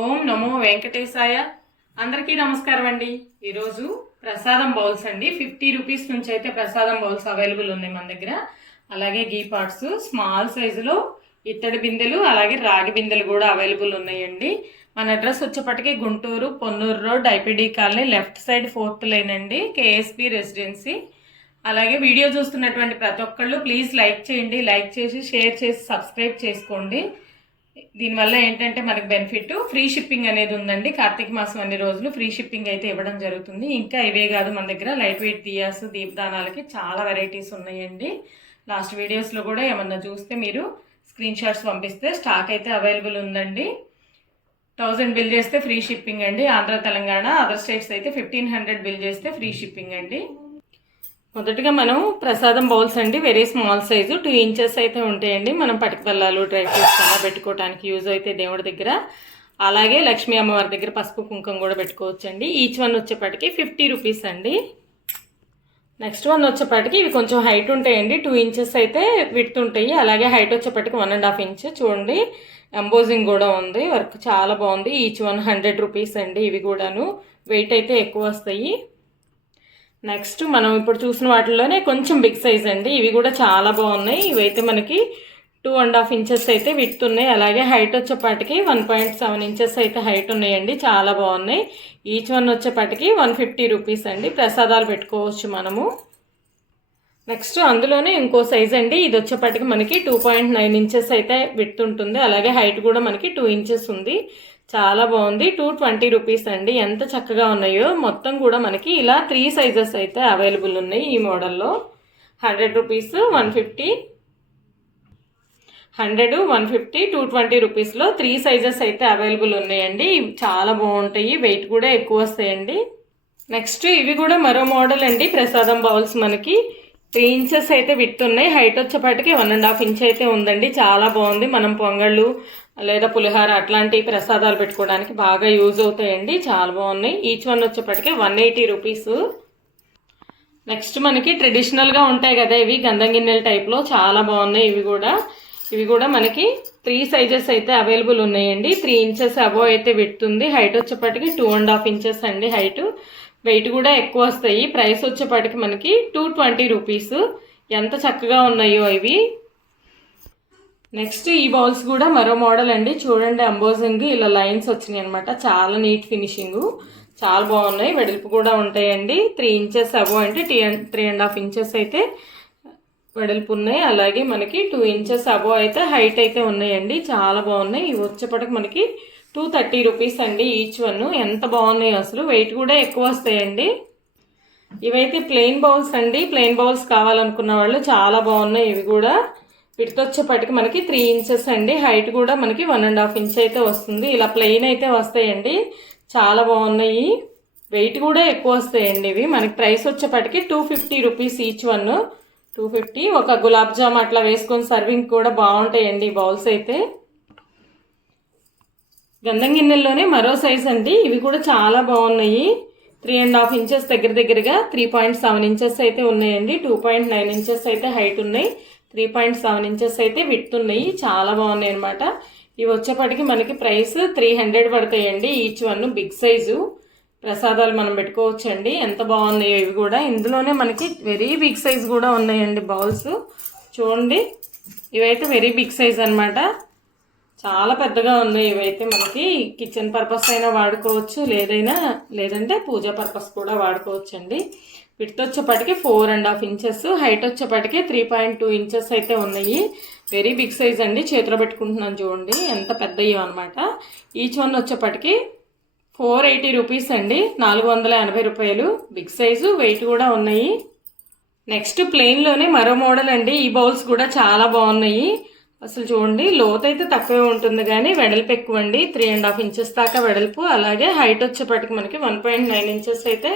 ఓం నమో వెంకటేశాయ. అందరికీ నమస్కారం అండి. ఈరోజు ప్రసాదం బౌల్స్ అండి. ఫిఫ్టీ రూపీస్ నుంచి అయితే ప్రసాదం బౌల్స్ అవైలబుల్ ఉన్నాయి మన దగ్గర. అలాగే గీ పార్ట్స్ స్మాల్ సైజులో ఇత్తడి బిందెలు అలాగే రాగి బిందెలు కూడా అవైలబుల్ ఉన్నాయండి. మన అడ్రస్ వచ్చేప్పటికి Guntur Ponnur road IPD colony left side fourth line అండి కేఎస్పి రెసిడెన్సీ. అలాగే వీడియో చూస్తున్నటువంటి ప్రతి ఒక్కళ్ళు ప్లీజ్ లైక్ చేయండి లైక్ చేసి షేర్ చేసి సబ్స్క్రైబ్ చేసుకోండి. దీనివల్ల ఏంటంటే మనకి బెనిఫిట్ ఫ్రీ షిప్పింగ్ అనేది ఉందండి. కార్తీక మాసం అన్ని రోజులు ఫ్రీ షిప్పింగ్ అయితే ఇవ్వడం జరుగుతుంది. ఇంకా ఇవే కాదు మన దగ్గర లైట్ వెయిట్ దియాస్ దీపదానాలకి చాలా వెరైటీస్ ఉన్నాయండి. లాస్ట్ వీడియోస్లో కూడా ఏమన్నా చూస్తే మీరు స్క్రీన్ షాట్స్ పంపిస్తే స్టాక్ అయితే అవైలబుల్ ఉందండి. థౌజండ్ బిల్ చేస్తే ఫ్రీ షిప్పింగ్ అండి. ఆంధ్ర తెలంగాణ అదర్ స్టేట్స్ అయితే ఫిఫ్టీన్ హండ్రెడ్ బిల్ చేస్తే ఫ్రీ షిప్పింగ్ అండి. మొదటగా మనం ప్రసాదం బౌల్స్ అండి very small size two inches అయితే ఉంటాయండి. మనం పటికబెల్లాలు డ్రై ఫ్రూట్స్ అలా పెట్టుకోవడానికి యూజ్ అయితే దేవుడి దగ్గర. అలాగే లక్ష్మీ అమ్మవారి దగ్గర పసుపు కుంకం కూడా పెట్టుకోవచ్చు అండి ఈచ్ వన్ వచ్చేపాటికి ఫిఫ్టీ రూపీస్ అండి. నెక్స్ట్ వన్ వచ్చేపాటికి ఇవి కొంచెం హైట్ ఉంటాయండి. టూ ఇంచెస్ అయితే విడ్త్ ఉంటాయి. అలాగే హైట్ వచ్చేపాటికి వన్ అండ్ హాఫ్ ఇంచ్ చూడండి ఎంబోజింగ్ కూడా ఉంది. వర్క్ చాలా బాగుంది. ఈచ్ వన్ హండ్రెడ్ రూపీస్ అండి. ఇవి కూడాను. వెయిట్ అయితే ఎక్కువ వస్తాయి. నెక్స్ట్ మనం ఇప్పుడు చూసిన వాటిలోనే కొంచెం బిగ్ సైజ్ అండి. ఇవి కూడా చాలా బాగున్నాయి. ఇవైతే మనకి టూ అండ్ హాఫ్ ఇంచెస్ అయితే విత్ ఉన్నాయి. అలాగే హైట్ వచ్చేపాటికి వన్ పాయింట్ సెవెన్ ఇంచెస్ అయితే హైట్ ఉన్నాయండి. చాలా బాగున్నాయి. ఈచ్ వన్ వచ్చేపాటికి వన్ ఫిఫ్టీ రూపీస్ అండి. ప్రసాదాలు పెట్టుకోవచ్చు మనము. నెక్స్ట్ అందులోనే ఇంకో సైజ్ అండి. ఇది వచ్చేపాటికి మనకి టూ పాయింట్ నైన్ ఇంచెస్ అయితే విత్ ఉంటుంది. అలాగే హైట్ కూడా మనకి టూ ఇంచెస్ ఉంది. చాలా బాగుంది. టూ ట్వంటీ రూపీస్ అండి. ఎంత చక్కగా ఉన్నాయో మొత్తం కూడా మనకి ఇలా త్రీ సైజెస్ అయితే అవైలబుల్ ఉన్నాయి ఈ మోడల్లో. Hundred rupees one fifty. Hundred one fifty two twenty రూపీస్లో త్రీ సైజెస్ అయితే అవైలబుల్ ఉన్నాయండి. ఇవి చాలా బాగుంటాయి. వెయిట్ కూడా ఎక్కువ వస్తాయండి. నెక్స్ట్ ఇవి కూడా మరో మోడల్ అండి. ప్రసాదం బౌల్స్ మనకి. త్రీ ఇంచెస్ అయితే విత్ ఉన్నాయి. హైట్ వచ్చేపాటికి వన్ అండ్ హాఫ్ ఇంచ్ అయితే ఉందండి. చాలా బాగుంది. మనం పొంగళ్ళు లేదా పులిహార అట్లాంటి ప్రసాదాలు పెట్టుకోవడానికి బాగా యూజ్ అవుతాయండి. చాలా బాగున్నాయి. ఈచ్ వన్ వచ్చేప్పటికే వన్ ఎయిటీ రూపీస్ నెక్స్ట్ మనకి ట్రెడిషనల్గా ఉంటాయి కదా ఇవి. గంధం గిన్నెల టైప్లో చాలా బాగున్నాయి ఇవి కూడా. ఇవి కూడా మనకి త్రీ సైజెస్ అయితే అవైలబుల్ ఉన్నాయండి. త్రీ ఇంచెస్ అబోవ్ అయితే పెడుతుంది. హైట్ వచ్చేప్పటికి టూ అండ్ హాఫ్ ఇంచెస్ అండి హైట్ వెయిట్ కూడా ఎక్కువ వస్తాయి. ప్రైస్ వచ్చేప్పటికి మనకి టూ ట్వంటీ రూపీస్ ఎంత చక్కగా ఉన్నాయో ఇవి. నెక్స్ట్ ఈ బౌల్స్ కూడా మరో మోడల్ అండి. చూడండి అంబోజింగ్ ఇలా లైన్స్ వచ్చినాయి అనమాట చాలా నీట్ ఫినిషింగ్. చాలా బాగున్నాయి. వెడల్పు కూడా ఉంటాయండి. త్రీ ఇంచెస్ అబో అంటే టీ త్రీ అండ్ హాఫ్ ఇంచెస్ అయితే వెడల్పు ఉన్నాయి. అలాగే మనకి టూ ఇంచెస్ అబో అయితే హైట్ అయితే ఉన్నాయండి. చాలా బాగున్నాయి. ఇవి వచ్చేపటికి మనకి టూ థర్టీ రూపీస్ అండి ఈచ్ వన్. ఎంత బాగున్నాయి అసలు. వెయిట్ కూడా ఎక్కువ వస్తాయండి. ఇవైతే ప్లెయిన్ బౌల్స్ అండి. ప్లెయిన్ బౌల్స్ కావాలనుకున్న వాళ్ళు చాలా బాగున్నాయి ఇవి కూడా. వీటితో వచ్చేపటికి మనకి త్రీ ఇంచెస్ అండి. హైట్ కూడా మనకి వన్ అండ్ హాఫ్ ఇంచ్ అయితే వస్తుంది. ఇలా ప్లెయిన్ అయితే వస్తాయండి. చాలా బాగున్నాయి. వెయిట్ కూడా ఎక్కువ వస్తాయండి ఇవి. మనకి ప్రైస్ వచ్చేపాటికి two fifty rupees each one two fifty ఒక గులాబ్ జామ్ అట్లా వేసుకొని సర్వింగ్ కూడా బాగుంటాయండి బౌల్స్ అయితే. గంధం గిన్నెల్లోనే మరో సైజ్ అండి. ఇవి కూడా చాలా బాగున్నాయి. త్రీ అండ్ హాఫ్ ఇంచెస్ దగ్గర దగ్గరగా త్రీ పాయింట్ సెవెన్ ఇంచెస్ అయితే ఉన్నాయండి. టూ పాయింట్ నైన్ ఇంచెస్ అయితే హైట్ ఉన్నాయి. త్రీ పాయింట్ సెవెన్ ఇంచెస్ అయితే విత్ ఉన్నాయి చాలా బాగున్నాయి అనమాట ఇవి వచ్చేప్పటికి మనకి ప్రైస్ త్రీ హండ్రెడ్ పడతాయండి ఈచ్ వన్ బిగ్ సైజు. ప్రసాదాలు మనం పెట్టుకోవచ్చండి. ఎంత బాగున్నాయో ఇవి కూడా. ఇందులోనే మనకి వెరీ బిగ్ సైజ్ కూడా ఉన్నాయండి బౌల్స్. చూడండి. ఇవైతే వెరీ బిగ్ సైజ్ అనమాట చాలా పెద్దగా ఉన్నాయి ఇవైతే మనకి కిచెన్ పర్పస్ అయినా వాడుకోవచ్చు లేదైనా లేదంటే పూజా పర్పస్ కూడా వాడుకోవచ్చు అండి విడ్త్ వచ్చేప్పటికి four and half inches height వచ్చేప్పటికి త్రీ పాయింట్ టూ ఇంచెస్ అయితే ఉన్నాయి. వెరీ బిగ్ సైజ్ అండి చేతిలో పెట్టుకుంటున్నాను చూడండి ఎంత పెద్దవి అనమాట ఈచ్ వన్ వచ్చేప్పటికి ఫోర్ ఎయిటీ రూపీస్ అండి నాలుగు వందల ఎనభై రూపాయలు. బిగ్ సైజు వెయిట్ కూడా ఉన్నాయి. నెక్స్ట్ ప్లెయిన్లోనే మరో మోడల్ అండి ఈ బౌల్స్ కూడా చాలా బాగున్నాయి. అసలు చూడండి లోత్ అయితే తక్కువే ఉంటుంది కానీ వెడల్పు ఎక్కువ అండి త్రీ అండ్ హాఫ్ ఇంచెస్ దాకా వెడల్పు. అలాగే హైట్ వచ్చేప్పటికి మనకి వన్ పాయింట్ నైన్ ఇంచెస్ అయితే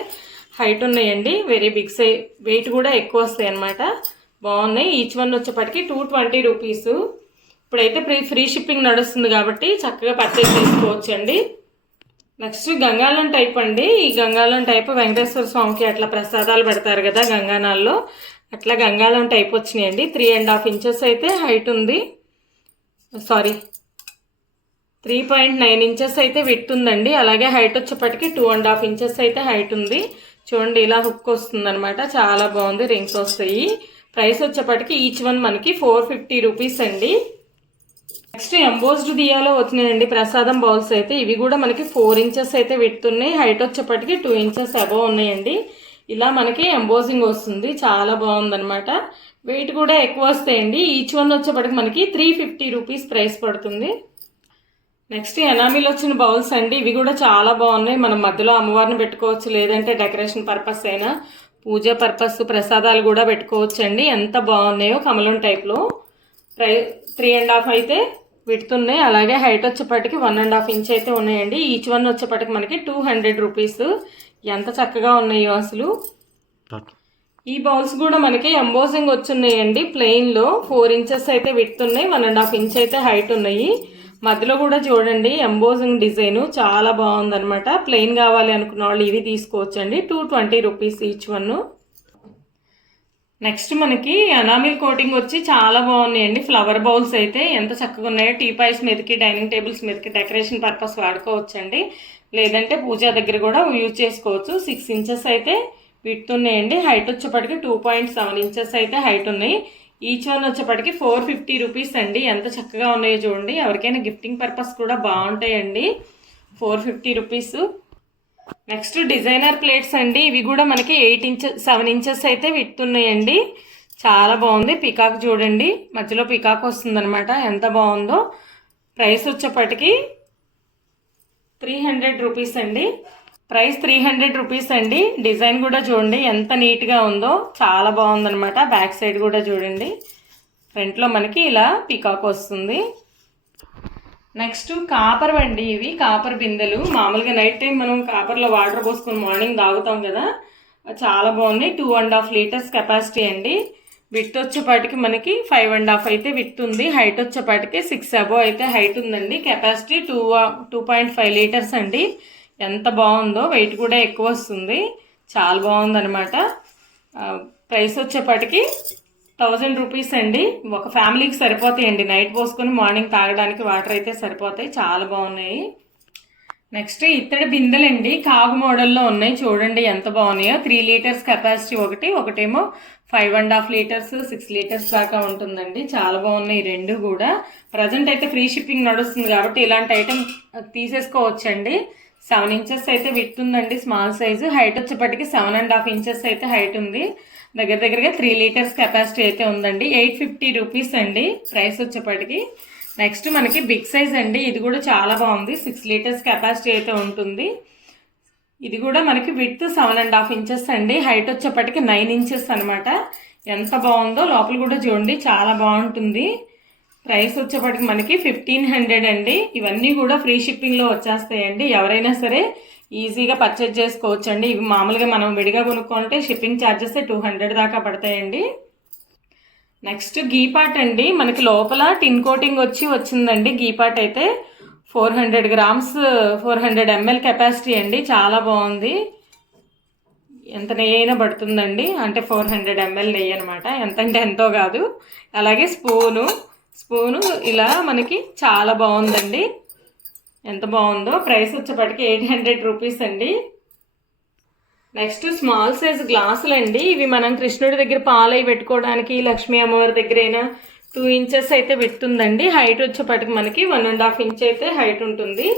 హైట్ ఉన్నాయండి. వెరీ బిగ్ సై వెయిట్ కూడా ఎక్కువ వస్తాయి అనమాట బాగున్నాయి. ఈచ్ వన్ వచ్చేప్పటికి టూ ట్వంటీ రూపీస్ ఇప్పుడైతే ఫ్రీ ఫ్రీ షిప్పింగ్ నడుస్తుంది కాబట్టి చక్కగా పర్చేస్ చేసుకోవచ్చు అండి నెక్స్ట్ గంగాలం టైప్ అండి. ఈ గంగాలం టైప్ వెంకటేశ్వర స్వామికి అట్లా ప్రసాదాలు పెడతారు కదా గంగానాల్లో. అట్లా గంగాళం టైప్ వచ్చినాయండి త్రీ అండ్ హాఫ్ ఇంచెస్ అయితే హైట్ ఉంది. Sorry three point nine inches అయితే విత్ ఉందండి. అలాగే హైట్ వచ్చేప్పటికి టూ అండ్ హాఫ్ ఇంచెస్ అయితే హైట్ ఉంది. చూడండి ఇలా హుక్ వస్తుంది అనమాట చాలా బాగుంది. రింగ్స్ వస్తాయి. ప్రైస్ వచ్చేప్పటికి ఈచ్ వన్ మనకి ఫోర్ ఫిఫ్టీ రూపీస్ అండి. నెక్స్ట్ ఎంబోస్డ్ దియాలో వచ్చినాయండి. ప్రసాదం బౌల్స్ అయితే. ఇవి కూడా మనకి ఫోర్ ఇంచెస్ అయితే విడుతున్నాయి హైట్ వచ్చేప్పటికి టూ ఇంచెస్ అబవ్ ఉన్నాయండి. ఇలా మనకి ఎంబోజింగ్ వస్తుంది. చాలా బాగుందనమాట వెయిట్ కూడా ఎక్కువ వస్తాయండి. ఈచ్ వన్ వచ్చేప్పటికి మనకి త్రీ ఫిఫ్టీ రూపీస్ ప్రైస్ పడుతుంది. నెక్స్ట్ ఎనామిల్ వచ్చిన బౌల్స్ అండి. ఇవి కూడా చాలా బాగున్నాయి. మనం మధ్యలో అమ్మవారిని పెట్టుకోవచ్చు. లేదంటే డెకరేషన్ పర్పస్ అయినా పూజ పర్పస్ ప్రసాదాలు కూడా పెట్టుకోవచ్చు అండి ఎంత బాగున్నాయో కమలం టైప్లో ప్రై త్రీ అండ్ హాఫ్ అయితే విడుతున్నాయి. అలాగే హైట్ వచ్చేప్పటికి వన్ అండ్ హాఫ్ ఇంచ్ అయితే ఉన్నాయండి. ఈచ్ వన్ వచ్చేప్పటికి మనకి టూ హండ్రెడ్ రూపీస్ ఎంత చక్కగా ఉన్నాయో అసలు. ఈ బౌల్స్ కూడా మనకి ఎంబోజింగ్ వచ్చున్నాయండి. ప్లెయిన్లో ఫోర్ ఇంచెస్ అయితే విడుతున్నాయి వన్ అండ్ హాఫ్ ఇంచ్ అయితే హైట్ ఉన్నాయి. మధ్యలో కూడా చూడండి ఎంబోజింగ్ డిజైన్ చాలా బాగుందనమాట ప్లెయిన్ కావాలి అనుకున్న వాళ్ళు ఇవి తీసుకోవచ్చండి. Two twenty rupees each one. Next మనకి అనామిల్ కోటింగ్ వచ్చి చాలా బాగున్నాయండి. ఫ్లవర్ బౌల్స్ అయితే ఎంత చక్కగా ఉన్నాయో టీ పైస్ మీదకి డైనింగ్ టేబుల్స్ మీదకి డెకరేషన్ పర్పస్ వాడుకోవచ్చండి. లేదంటే పూజా దగ్గర కూడా యూజ్ చేసుకోవచ్చు. సిక్స్ ఇంచెస్ అయితే విడుతున్నాయండి హైట్ వచ్చేప్పటికి టూ పాయింట్ సెవెన్ ఇంచెస్ అయితే హైట్ ఉన్నాయి. ఈచ్ వన్ వచ్చేప్పటికి ఫోర్ ఫిఫ్టీ రూపీస్ అండి. ఎంత చక్కగా ఉన్నాయో చూడండి. ఎవరికైనా గిఫ్టింగ్ పర్పస్ కూడా బాగుంటాయండి. Four fifty rupees next designer plates అండి. ఇవి కూడా మనకి ఎయిట్ ఇంచెస్ సెవెన్ ఇంచెస్ అయితే విడుతున్నాయండి చాలా బాగుంది. పికాక్ చూడండి. మధ్యలో పికాక్ వస్తుందనమాట ఎంత బాగుందో. ప్రైస్ వచ్చేప్పటికి త్రీ హండ్రెడ్ రూపీస్ అండి. ప్రైస్ త్రీ హండ్రెడ్ రూపీస్ అండి. డిజైన్ కూడా చూడండి ఎంత నీట్గా ఉందో చాలా బాగుందనమాట బ్యాక్ సైడ్ కూడా చూడండి. ఫ్రంట్లో మనకి ఇలా పికాక్ వస్తుంది. నెక్స్ట్ కాపర్ అండి ఇవి కాపర్ బిందెలు. మామూలుగా నైట్ టైం మనం కాపర్లో వాటర్ పోసుకొని మార్నింగ్ తాగుతాం కదా. చాలా బాగున్నాయి. Two and half litres capacity అండి. విత్ వచ్చేపాటికి మనకి ఫైవ్ అండ్ హాఫ్ అయితే విత్ ఉంది. హైట్ వచ్చేపాటికి సిక్స్ అబో అయితే హైట్ ఉందండి. Capacity two two point five litres అండి. ఎంత బాగుందో వెయిట్ కూడా ఎక్కువ వస్తుంది. చాలా బాగుందనమాట ప్రైస్ వచ్చేపాటికి థౌజండ్ రూపీస్ అండి. ఒక ఫ్యామిలీకి సరిపోతాయండి. నైట్ పోసుకొని మార్నింగ్ తాగడానికి వాటర్ అయితే సరిపోతాయి. చాలా బాగున్నాయి. నెక్స్ట్ ఇత్తడి బిందెలండి. కాగు మోడల్లో ఉన్నాయి. చూడండి ఎంత బాగున్నాయో. త్రీ లీటర్స్ కెపాసిటీ ఒకటి. ఒకటేమో five and half litres six litres దాకా ఉంటుందండి. చాలా బాగున్నాయి రెండు కూడా. ప్రజెంట్ అయితే ఫ్రీ షిప్పింగ్ నడుస్తుంది కాబట్టి ఇలాంటి ఐటెం తీసేసుకోవచ్చండి. సెవెన్ ఇంచెస్ అయితే విత్ ఉందండి స్మాల్ సైజు. హైట్ వచ్చేప్పటికి సెవెన్ అండ్ హాఫ్ ఇంచెస్ అయితే హైట్ ఉంది. దగ్గర దగ్గరగా త్రీ లీటర్స్ కెపాసిటీ అయితే ఉందండి. ఎయిట్ ఫిఫ్టీ రూపీస్ అండి. ప్రైస్ వచ్చేప్పటికి. నెక్స్ట్ మనకి బిగ్ సైజ్ అండి. ఇది కూడా చాలా బాగుంది. సిక్స్ లీటర్స్ కెపాసిటీ అయితే ఉంటుంది. ఇది కూడా మనకి width seven and half inches అండి. హైట్ వచ్చేప్పటికి నైన్ ఇంచెస్ అనమాట ఎంత బాగుందో లోపల కూడా చూడండి. చాలా బాగుంటుంది. ప్రైస్ వచ్చేప్పటికి మనకి ఫిఫ్టీన్ హండ్రెడ్ అండి. ఇవన్నీ కూడా ఫ్రీ షిప్పింగ్లో వచ్చేస్తాయండి. ఎవరైనా సరే ఈజీగా పర్చేజ్ చేసుకోవచ్చు అండి ఇవి మామూలుగా మనం విడిగా కొనుక్కుంటే షిప్పింగ్ ఛార్జెస్ టూ హండ్రెడ్ దాకా పడతాయండి. నెక్స్ట్ గీ పాట్ అండి. మనకి లోపల టిన్ కోటింగ్ వచ్చి వచ్చిందండి. గీ పాట్ అయితే four hundred grams four hundred ML capacity అండి. చాలా బాగుంది. ఎంత నెయ్యి అయినా పడుతుందండి. అంటే ఫోర్ హండ్రెడ్ ఎంఎల్ నెయ్యి అనమాట ఎంత అంటే ఎంతో కాదు. అలాగే స్పూను స్పూను ఇలా మనకి చాలా బాగుందండి. ఎంత బాగుందో. ప్రైస్ వచ్చేప్పటికి ఎయిట్ హండ్రెడ్ రూపీస్ అండి. నెక్స్ట్ స్మాల్ సైజ్ గ్లాసులు అండి. ఇవి మనం కృష్ణుడి దగ్గర పాలై పెట్టుకోవడానికి లక్ష్మీ అమ్మవారి దగ్గర అయినా టూ ఇంచెస్ అయితే పెడుతుందండి. హైట్ వచ్చేప్పటికి మనకి వన్ అండ్ హాఫ్ ఇంచ్ అయితే హైట్ ఉంటుంది.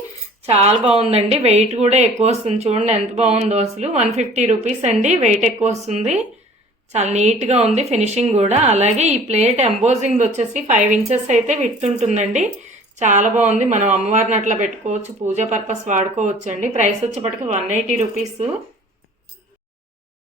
చాలా బాగుందండి. వెయిట్ కూడా ఎక్కువ వస్తుంది. చూడండి ఎంత బాగుందో అసలు. వన్ ఫిఫ్టీ రూపీస్ అండి. వెయిట్ ఎక్కువ వస్తుంది. చాలా నీట్గా ఉంది ఫినిషింగ్ కూడా. అలాగే ఈ ప్లేట్ ఎంబోజింగ్ వచ్చేసి ఫైవ్ ఇంచెస్ అయితే విత్తుంటుందండి చాలా బాగుంది. మనం అమ్మవారిని అట్లా పెట్టుకోవచ్చు. పూజ పర్పస్ వాడుకోవచ్చు అండి ప్రైస్ వచ్చేపటికి వన్ ఎయిటీ రూపీస్